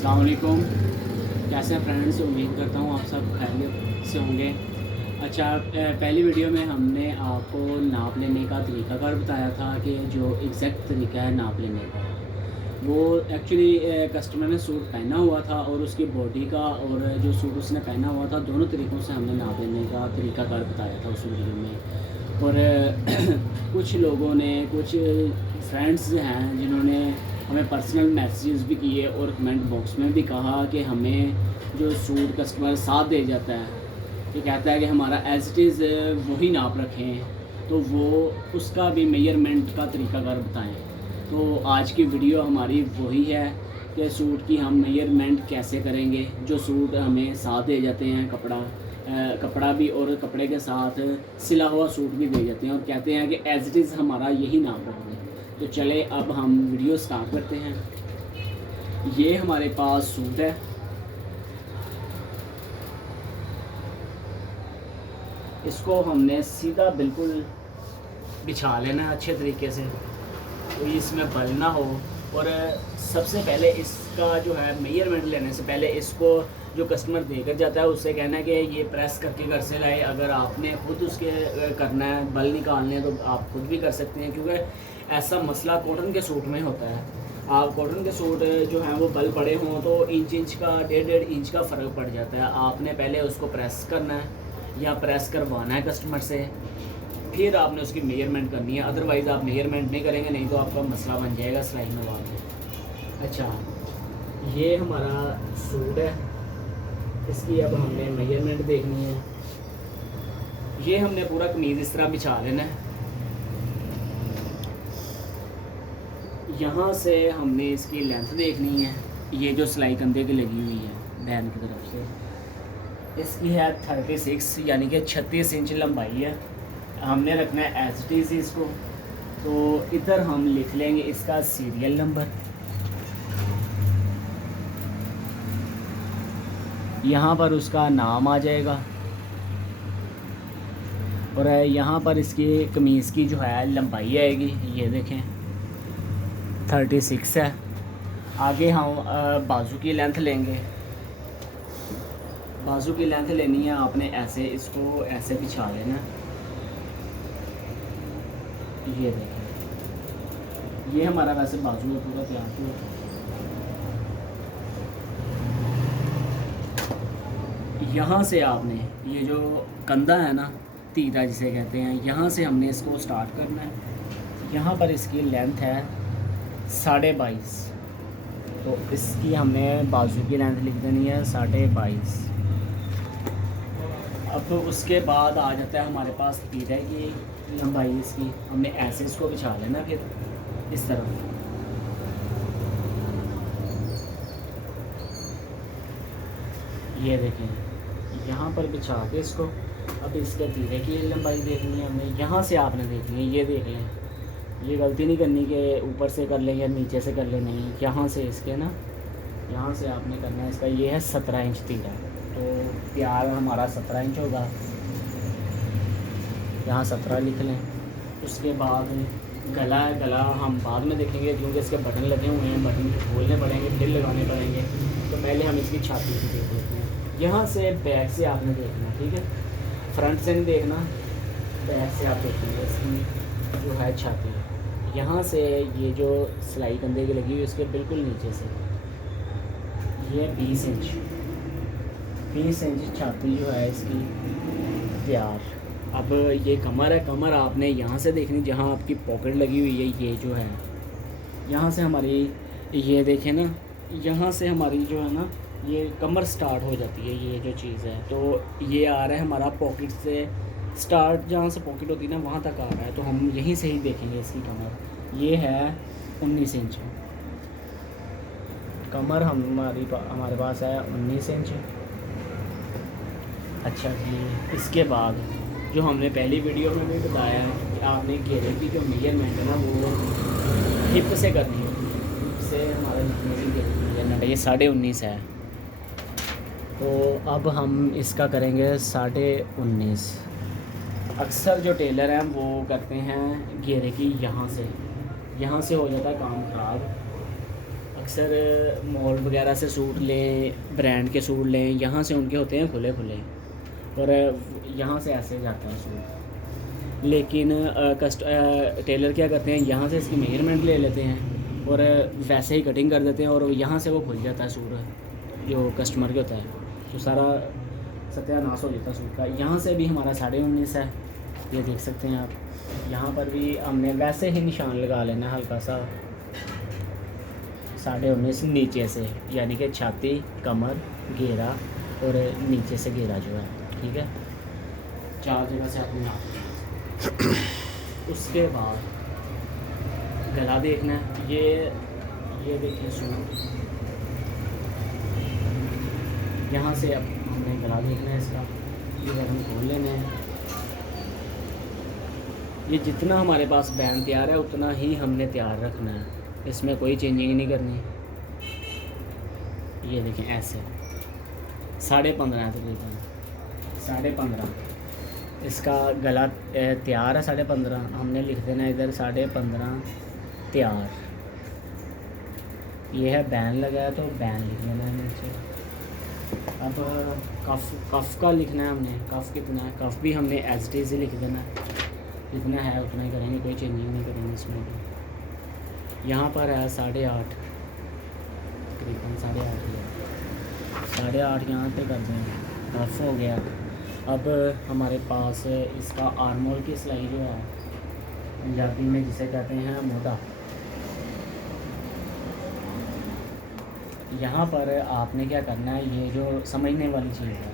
अस्सलाम वालेकुम। कैसे हैं फ्रेंड्स, उम्मीद करता हूँ आप सब खैरियत से होंगे। अच्छा, पहली वीडियो में हमने आपको नाप लेने का तरीकाकार बताया था कि जो एग्जैक्ट तरीका है नाप लेने का, वो एक्चुअली कस्टमर ने सूट पहना हुआ था और उसकी बॉडी का और जो सूट उसने पहना हुआ था दोनों तरीक़ों से हमने नाप लेने का तरीकाकार बताया था उस वीडियो में। और कुछ लोगों ने, कुछ फ्रेंड्स हैं जिन्होंने हमें पर्सनल मैसेजेस भी किए और कमेंट बॉक्स में भी कहा कि हमें जो सूट कस्टमर साथ दे जाता है, ये कहता है कि हमारा एज इट इज़ वही नाप रखें, तो वो उसका भी मेजरमेंट का तरीकाकार बताएं। तो आज की वीडियो हमारी वही है कि सूट की हम मेजरमेंट कैसे करेंगे। जो सूट हमें साथ दे जाते हैं, कपड़ा भी और कपड़े के साथ सिला हुआ सूट भी दे जाते हैं और कहते हैं कि एज इट इज़ हमारा यही नाप रख दें। तो चले अब हम वीडियो स्टार्ट करते हैं। ये हमारे पास सूट है, इसको हमने सीधा बिल्कुल बिछा लेना है अच्छे तरीके से, कोई इसमें बल ना हो। और सबसे पहले इसका जो है मेजरमेंट लेने से पहले इसको जो कस्टमर देकर जाता है उससे कहना है कि ये प्रेस करके घर से लाए। अगर आपने खुद उसके करना है, बल निकालने हैं, तो आप खुद भी कर सकते हैं, क्योंकि ऐसा मसला कॉटन के सूट में होता है। आप कॉटन के सूट जो हैं वो बल पड़े हों तो इंच का, 1.5 इंच का फ़र्क पड़ जाता है। आपने पहले उसको प्रेस करना है या प्रेस करवाना है कस्टमर से, फिर आपने उसकी मेजरमेंट करनी है। अदरवाइज़ आप मेजरमेंट नहीं करेंगे, नहीं तो आपका मसला बन जाएगा सिलाई में बाद में। अच्छा, ये हमारा सूट है, इसकी अब हमने मेजरमेंट देखनी है। ये हमने पूरा कमीज़ इस तरह बिछा लेना है। यहाँ से हमने इसकी लेंथ देखनी है। ये जो सिलाई कंधे की लगी हुई है बहन की तरफ से, इसकी है 36 यानी कि 36 इंच लंबाई है। हमने रखना है एज इट इज़ इसको। तो इधर हम लिख लेंगे इसका सीरियल नंबर। यहाँ पर उसका नाम आ जाएगा और यहाँ पर इसकी कमीज़ की जो है लंबाई आएगी, ये देखें 36 है। आगे हम बाजू की लेंथ लेंगे। बाजू की लेंथ लेनी है आपने ऐसे, इसको ऐसे बिछा लेना। ये देखें, ये हमारा वैसे बाजू है पूरा तैयार किया। यहाँ से आपने ये जो कंधा है ना, तीरा जिसे कहते हैं, यहाँ से हमने इसको स्टार्ट करना है। यहाँ पर इसकी लेंथ है 22.5, तो इसकी हमने बाजू की लेंथ लिख देनी है 22.5। अब तो उसके बाद आ जाता है हमारे पास तीरे की लंबाई। इसकी हमने ऐसे इसको बिछा लेना, फिर इस तरफ ये देखें, यहाँ पर बिछा के इसको अब इसके तीरे की लंबाई देखनी है हमने। यहाँ से आपने देखनी है, ये देख लें, ये गलती नहीं करनी कि ऊपर से कर लें या नीचे से कर लें, नहीं, यहाँ से इसके ना, यहाँ से आपने करना है इसका। ये है 17 इंच तीरा, तो प्यार हमारा 17 इंच होगा, यहाँ 17 लिख लें। उसके बाद गला है, गला हम बाद में देखेंगे क्योंकि इसके बटन लगे हुए हैं, बटन खोलने पड़ेंगे फिर लगाने पड़ेंगे। तो पहले हम इसकी छाती से देख लेते हैं। यहाँ से बैक से आपने देखना, ठीक है, फ्रंट से नहीं देखना, बैक से आप देखेंगे इसकी जो है छाती। यहाँ से ये जो सिलाई कंधे की लगी हुई इसके बिल्कुल नीचे से ये 20 इंच छाती जो है इसकी तैयार। अब ये कमर है, कमर आपने यहाँ से देखनी जहाँ आपकी पॉकेट लगी हुई है। ये जो है यहाँ से हमारी, ये देखें ना, यहाँ से हमारी जो है ना ये कमर स्टार्ट हो जाती है, ये जो चीज़ है। तो ये आ रहा है हमारा पॉकेट से स्टार्ट, जहाँ से पॉकेट होती है ना वहाँ तक आ रहा है, तो हम यहीं से ही देखेंगे इसकी कमर। ये है 19 इंच कमर हमारे पास है 19 इंच। अच्छा जी, इसके बाद जो हमने पहली वीडियो में भी बताया है कि आपने घेरे की जो मेजरमेंट है ना वो हिप से करनी है। हिप से हमारे मेजरमेंट ये 19.5 है, तो अब हम इसका करेंगे 19.5। अक्सर जो टेलर हैं वो करते हैं घेरे की यहाँ से हो जाता है काम ख़राब। अक्सर मॉल वगैरह से सूट लें, ब्रांड के सूट लें, यहाँ से उनके होते हैं खुले खुले और यहाँ से ऐसे जाता है सूट। लेकिन टेलर क्या करते हैं, यहाँ से इसकी मेजरमेंट ले लेते हैं और वैसे ही कटिंग कर देते हैं और यहाँ से वो खुल जाता है सूट जो कस्टमर के होता है, तो सारा सत्यानाश हो जाता है सूट का। यहाँ से भी हमारा 19.5 है, ये देख सकते हैं आप। यहाँ पर भी हमने वैसे ही निशान लगा लेना हल्का सा 19.5 नीचे से, यानी कि छाती, कमर, घेरा और नीचे से घेरा जो है, ठीक है। 4 जगह से अपने आप। उसके बाद गला देखना है, ये देखिए सूट, यहाँ से अब हमने गला देखना है इसका, ये हम खोल लेना है। ये जितना हमारे पास बैन तैयार है उतना ही हमने तैयार रखना है, इसमें कोई चेंजिंग नहीं करनी। ये देखें ऐसे 15.5 है तकरीबन, 15.5 इसका गला तैयार है। 15.5 हमने लिख देना इधर 15.5 तैयार। ये है बैन लगा है तो बैन लिख देना है नीचे। अब कफ़ का लिखना है हमने, कफ़ कितना है, कफ़ भी हमने एज इट इज़ लिख देना है, जितना है उतना ही करेंगे, कोई चेंजिंग नहीं करेंगे इसमें भी। यहाँ पर है 8.5 तकरीबन 8.5 यहाँ पे कर देंगे, कफ़ हो गया। अब हमारे पास इसका आर्मोल की सिलाई जो है पंजाबी में जिसे कहते हैं मोटा, यहाँ पर आपने क्या करना है, ये जो समझने वाली चीज़ है,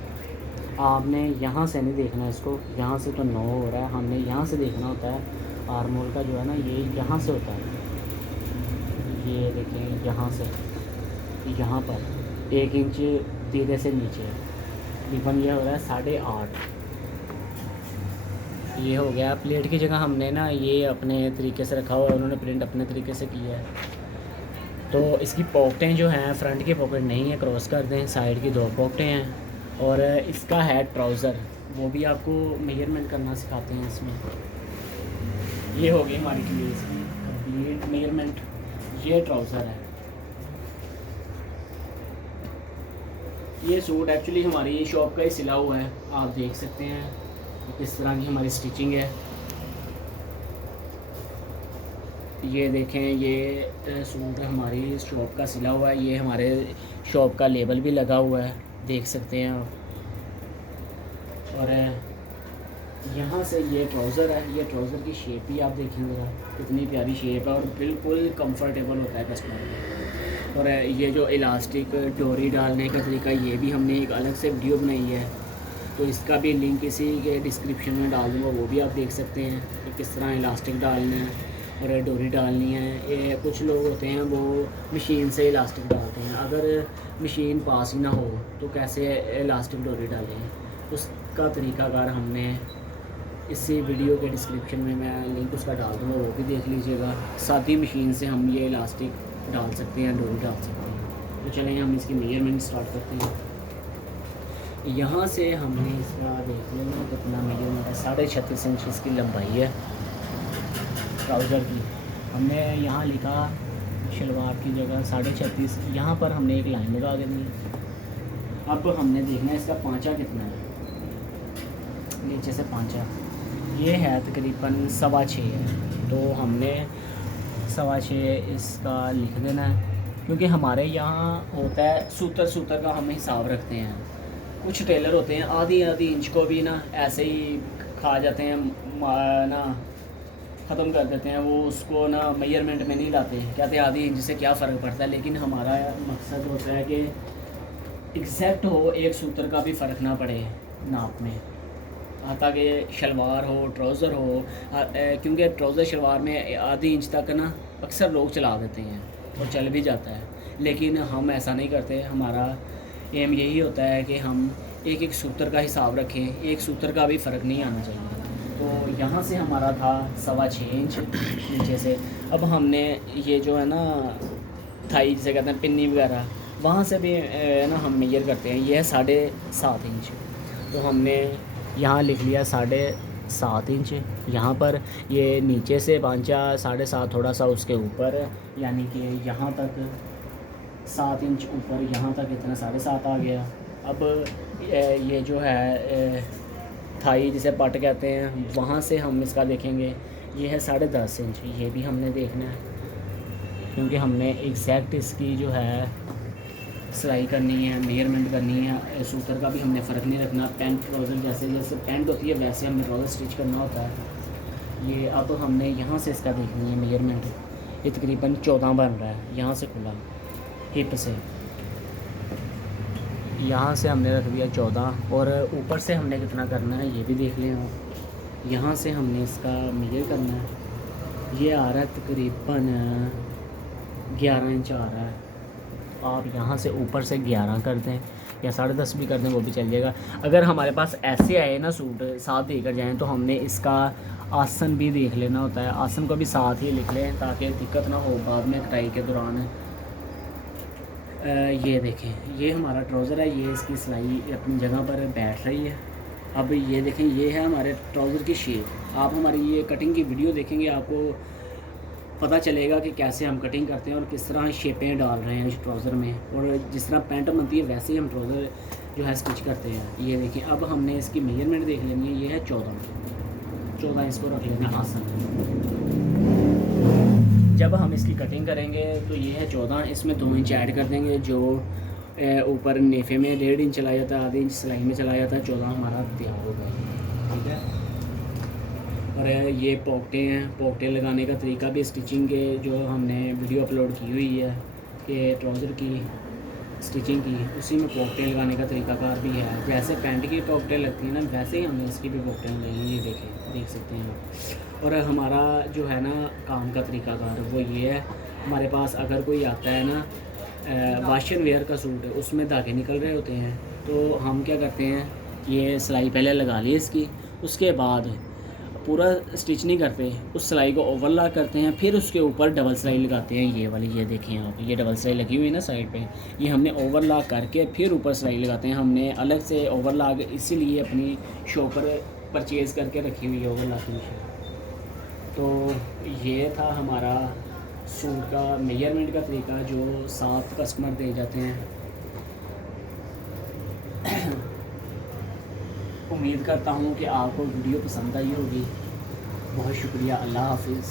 आपने यहाँ से नहीं देखना इसको, यहाँ से तो 9 हो रहा है, हमने यहाँ से देखना होता है। आर्मोल का जो है ना ये यहाँ से होता है, ये देखें यहाँ से, यहाँ पर 1 इंच धीरे से नीचे तकरीबन ये हो रहा है 8.5। ये हो गया। प्लेट की जगह हमने ना ये अपने तरीके से रखा हुआ है, उन्होंने प्रिंट अपने तरीके से किया है। तो इसकी पॉकेटें जो हैं, फ्रंट की पॉकेट नहीं है, क्रॉस कर दें, साइड की 2 पॉकेटें हैं। और इसका है ट्राउज़र, वो भी आपको मेजरमेंट करना सिखाते हैं इसमें। ये हो गई हमारी कमीज़ की कंप्लीट मेजरमेंट। ये ट्राउज़र है। ये सूट एक्चुअली हमारी शॉप का ही सिला हुआ है, आप देख सकते हैं किस तरह की हमारी स्टिचिंग है। ये देखें, ये सूट हमारी शॉप का सिला हुआ है, ये हमारे शॉप का लेबल भी लगा हुआ है, देख सकते हैं आप। और यहाँ से ये ट्राउज़र है, ये ट्राउज़र की शेप ही आप देखें ज़रा, कितनी प्यारी शेप है और बिल्कुल कंफर्टेबल होता है कस्टमर को। और ये जो इलास्टिक डोरी डालने का तरीका, ये भी हमने एक अलग से वीडियो बनाई है, तो इसका भी लिंक इसी के डिस्क्रिप्शन में डाल दूँगा, वो भी आप देख सकते हैं कि किस तरह इलास्टिक डालना है और डोरी डालनी है। ये कुछ लोग होते हैं वो मशीन से इलास्टिक डालते हैं, अगर मशीन पास ही ना हो तो कैसे इलास्टिक डोरी डालें, उसका तरीकाकार हमने इसी वीडियो के डिस्क्रिप्शन में मैं लिंक उसका डाल दूँगा, वो भी देख लीजिएगा। सादी मशीन से हम ये इलास्टिक डाल सकते हैं, डोरी डाल सकते हैं। तो चलें हम इसकी मेजरमेंट स्टार्ट करते हैं। यहाँ से हमने इसका देख लेना कितना मेजरमेंट है, 36.5 इंच इसकी लंबाई है ट्राउज़र की। हमने यहाँ लिखा शलवार की जगह 36.5, यहाँ पर हमने एक लाइन लगा देनी है। अब हमने देखना है इसका पांचा कितना है, नीचे से पांचा ये है तकरीबन 6.25 है, तो हमने 6.25 इसका लिख देना है, क्योंकि हमारे यहाँ होता है सूतर का हम हिसाब रखते हैं। कुछ टेलर होते हैं आधी इंच को भी ना ऐसे ही खा जाते हैं ना, ख़त्म कर देते हैं, वो उसको ना मेजरमेंट में नहीं लाते, कहते हैं आधी इंच से क्या फ़र्क पड़ता है। लेकिन हमारा मकसद होता है कि एग्जैक्ट हो, एक सूत्र का भी फ़र्क ना पड़े नाप में, ताकि शलवार हो, ट्राउज़र हो, क्योंकि ट्राउज़र शलवार में आधी इंच तक ना अक्सर लोग चला देते हैं और चल भी जाता है, लेकिन हम ऐसा नहीं करते। हमारा एम यही होता है कि हम एक सूत्र का हिसाब रखें, एक सूत्र का भी फ़र्क नहीं आना चाहिए। तो यहाँ से हमारा था 6.25 इंच नीचे से। अब हमने ये जो है ना थाई जिसे कहते हैं पिन्नी वगैरह, वहाँ से भी ना हम मेजर करते हैं, ये है 7.5 इंच, तो हमने यहाँ लिख लिया 7.5 इंच। यहाँ पर ये नीचे से पांचा 7.5 थोड़ा सा उसके ऊपर, यानी कि यहाँ तक 7 इंच ऊपर यहाँ तक इतना 7.5 आ गया। अब ये जो है थाई जिसे पट कहते हैं, वहाँ से हम इसका देखेंगे, ये है 10.5 इंच। ये भी हमने देखना है क्योंकि हमने एग्जैक्ट इसकी जो है सिलाई करनी है, मेजरमेंट करनी है। सूतर का भी हमने फ़र्क नहीं रखना। पैंट ट्राउज़र जैसे जैसे पैंट होती है वैसे हमने ट्राउज़र स्टिच करना होता है। ये अब हमने यहाँ से इसका देखनी है मेजरमेंट। ये तकरीबन 14 बन रहा है यहाँ से खुला, हिप से यहाँ से हमने रख दिया 14, और ऊपर से हमने कितना करना है ये भी देख लें आप। यहाँ से हमने इसका मेजर करना है। ये आ रहा है तकरीबन 11 इंच आ रहा है। आप यहाँ से ऊपर से 11 कर दें या 10.5 भी कर दें, वो भी चल जाएगा। अगर हमारे पास ऐसे आए ना सूट साथ देकर जाएँ तो हमने इसका आसन भी देख लेना होता है। आसन को भी साथ ही लिख लें ताकि दिक्कत ना हो बाद में कटाई के दौरान। ये देखें, ये हमारा ट्राउज़र है, ये इसकी सिलाई अपनी जगह पर बैठ रही है। अब ये देखें, ये है हमारे ट्राउज़र की शेप। आप हमारी ये कटिंग की वीडियो देखेंगे, आपको पता चलेगा कि कैसे हम कटिंग करते हैं और किस तरह शेपें डाल रहे हैं इस ट्राउज़र में। और जिस तरह पैंट बनती है वैसे ही हम ट्राउज़र जो है स्टिच करते हैं। ये देखिए, अब हमने इसकी मेजरमेंट देख लेनी है। ये है 14 इसको रख लेना आसन। जब हम इसकी कटिंग करेंगे तो ये है 14, इसमें 2 इंच ऐड कर देंगे। जो ऊपर नेफे में 1.5 इंच चला जाता है, आधे इंच सिलाई में चला जाता है, 14 हमारा तैयार हो गया। ठीक है। और ये पॉकेटें हैं, पॉकेटें लगाने का तरीका भी स्टिचिंग के जो हमने वीडियो अपलोड की हुई है कि ट्राउज़र की स्टिचिंग की, उसी में पॉकेटें लगाने का तरीकाकार भी है। जैसे पैंट की पॉकेटें लगती हैं ना, वैसे ही हमने इसकी भी पॉकेटें लगाई। ये देख सकते हैं आप। और हमारा जो है ना काम का तरीकाकार वो ये है, हमारे पास अगर कोई आता है ना वाशन वेयर का सूट है, उसमें धागे निकल रहे होते हैं, तो हम क्या करते हैं, ये सिलाई पहले लगा ली इसकी, उसके बाद पूरा स्टिच नहीं करते, उस सिलाई को ओवरलॉक करते हैं, फिर उसके ऊपर डबल सिलाई लगाते हैं। ये वाली, ये देखें आप, ये डबल सिलाई लगी हुई है ना साइड पे, ये हमने ओवरलॉक करके फिर ऊपर सिलाई लगाते हैं। हमने अलग से ओवरलॉक इसीलिए अपनी शॉप पर परचेज़ करके रखी हुई है ओवरलॉक की मशीन। तो ये था हमारा सूट का मेजरमेंट का तरीका जो 7 कस्टमर दे जाते हैं। उम्मीद करता हूँ कि आपको वीडियो पसंद आई होगी। बहुत शुक्रिया। अल्लाह हाफिज़।